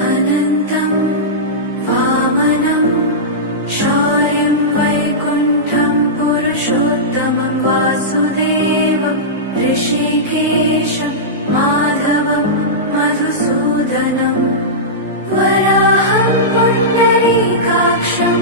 अनन्तं वामनं शौर्यं वैकुण्ठं पुरुषोत्तमं वासुदेवं ऋषिकेशं माधवं मधुसूदनं वराहं पुण्डरीकाक्षं